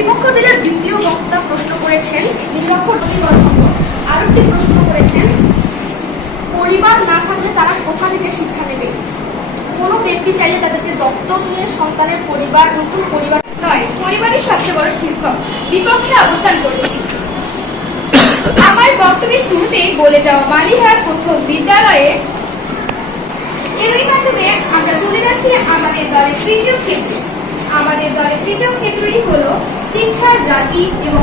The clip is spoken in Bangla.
প্রতিপক্ষ দলের দ্বিতীয় বক্তা প্রশ্ন করেছেন নিরক্ষর আরেকটি প্রশ্ন করেছেন, পরিবার না থাকলে তারা কোথা থেকে শিক্ষা নেবে? কোনো ব্যক্তি চাইলে তাদেরকে দত্তক নিয়ে সন্তানের পরিবার, নতুন পরিবার নয়, পরিবারই সবচেয়ে বড় শিক্ষক। বিপক্ষে অবস্থান করেছি। আমার বক্তব্যের শুরুতেই বলে যাওয়া বালিহার প্রথম বিদ্যালয়ে এরই মাধ্যমে আমরা চলে যাচ্ছি আমাদের দলের তৃতীয় ক্ষেত্রে। আমাদের দলের তৃতীয় ক্ষেত্রটি হলো শিক্ষার জাতি এবং